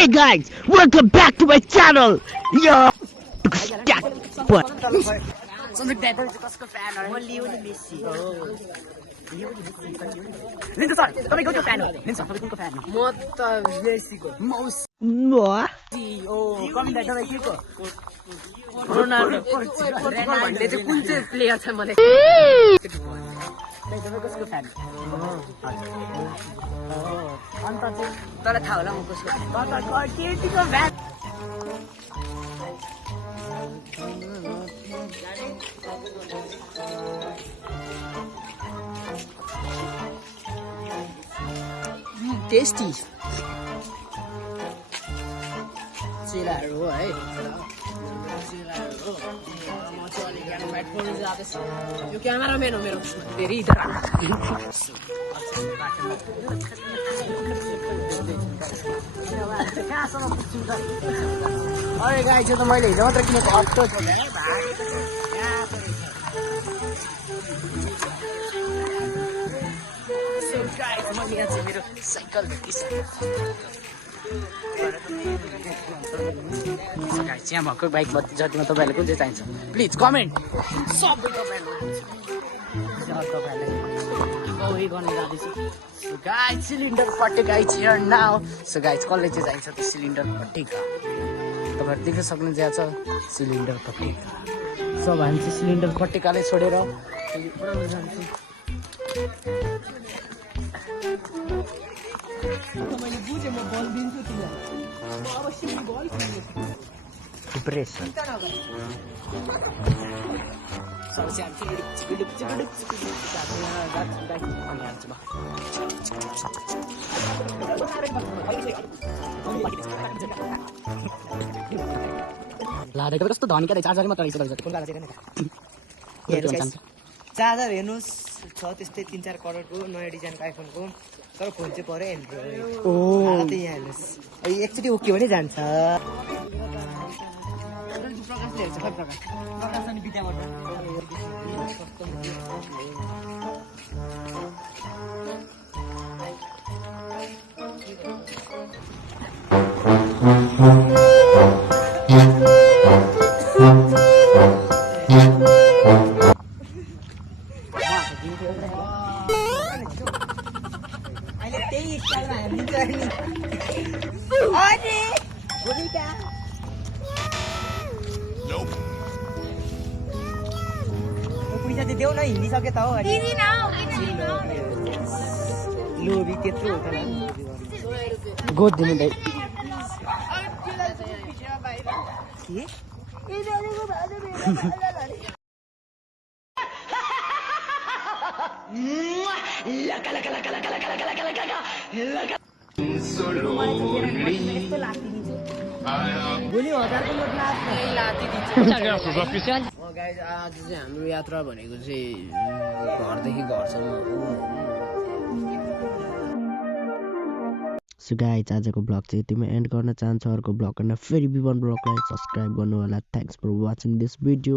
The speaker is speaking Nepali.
Hey guys, welcome back to my channel. Yo. Sonic Devil कसको फ्यान हो? म लियोनल मेसी हो। लिन्छ सर, तपाईँ कुनको फ्यान हो? लिन्छ तपाईँ कुनको फ्यान हो? म त मेसीको। मेसी ओ, कमेन्ट तपाईँ के को? रोनाल्डो। रोनाल्डोले चाहिँ कुन चाहिँ प्लेयर छ मलाई? तपाईँ कसको फ्यान हो? अन्त चाहिँ तँलाई थाहा होला म कसको फ्यान। तपाईँ केटीको फ्यान। टेस्टी चिलाहरू हो है, चिलाहरू हो। म चाहिँ अलिक एनिमेट गर्नु जाँदैछु। यो क्यामेराम्यान हो मेरो, धेरै इधर कहाँसम्म पुग्छु त? अरे गाई चाहिँ त मैले हिजो मात्र किनेको अट्टो छ है, भागेको छ। मैले यहाँ चाहिँ मेरो साइकल भेटिसकेँ। यहाँ भएको बाइक जतिमा तपाईँहरूलाई कुन चाहिँ चाहिन्छ प्लिज कमेन्ट। सबै तपाईँहरूलाई गर्न जाँदैछु। सो गाइस सिलिन्डर पटेका हियर नाउ। सो गाइस कसले चाहिँ चाहिन्छ त्यो सिलिन्डर पटेका? तपाईँहरू देख्न सक्नुहुन्छ यहाँ छ सिलिन्डर पटेका। सो हामी चाहिँ सिलिन्डर पटेकाले छोडेर जान्छु। मैले बुझेँ, म बल दिन्छु तिमीलाई। अब सिमी बल प्रेसर लाँदैको कस्तो धनी क्या चार्जरै मात्र रहेछ। चार्जर हेर्नुहोस् छ त्यस्तै 3-4 करोडको नयाँ डिजाइनको आइफोनको, तर फोन चाहिँ पऱ्यो एन्ड्रोइड। ओ यहाँ हेर्नुहोस् एकचोटि ओके भने जान्छ। प्रकाशले हेर्छ खै प्रकाश अनि विद्याबाट अहिले त्यही स्टाइलमा हालिदिन्छ नि। अरे भूमिका पैसा चाहिँ देऊ न, हिँडिसक्यो त हो। लोभी त्यत्रो हो त गोद दिनु दाइ। भोलि 1000को नोट गाइस आज चाहिँ हाम्रो यात्रा भनेको चाहिँ घरदेखि घरसम्म हो। सो गाइस आजको ब्लग चाहिँ यतिमै एन्ड गर्न चाहन्छु। अर्को ब्लग गर्न फेरि विवन ब्लगलाई सब्सक्राइब गर्नु होला। Thanks for watching this video.